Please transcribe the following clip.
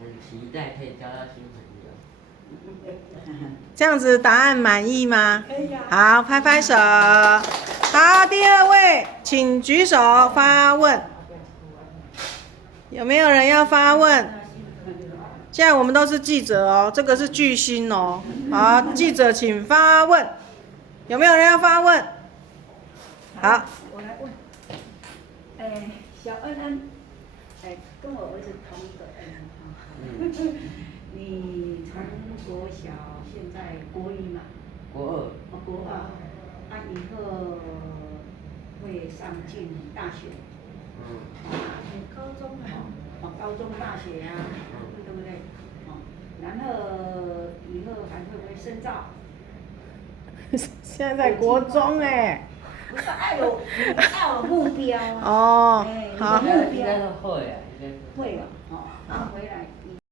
很期待可以交到新朋友。这样子答案满意吗？可以啊。好，拍拍手。好，第二位，请举手发问。有没有人要发问？现在我们都是记者哦，这个是巨星哦。好，记者请发问。有没有人要发问？好，我来问。小恩恩，跟我儿子同一个恩哈。你从国小现在国一嘛？国二。国二。以后会上进大学。高中啊。高中、大学呀，对不对？然后以后还会不会深造？现在在国中哎。不是要有目标啊。哦，好。应该是会啊，应该是会了，然后回来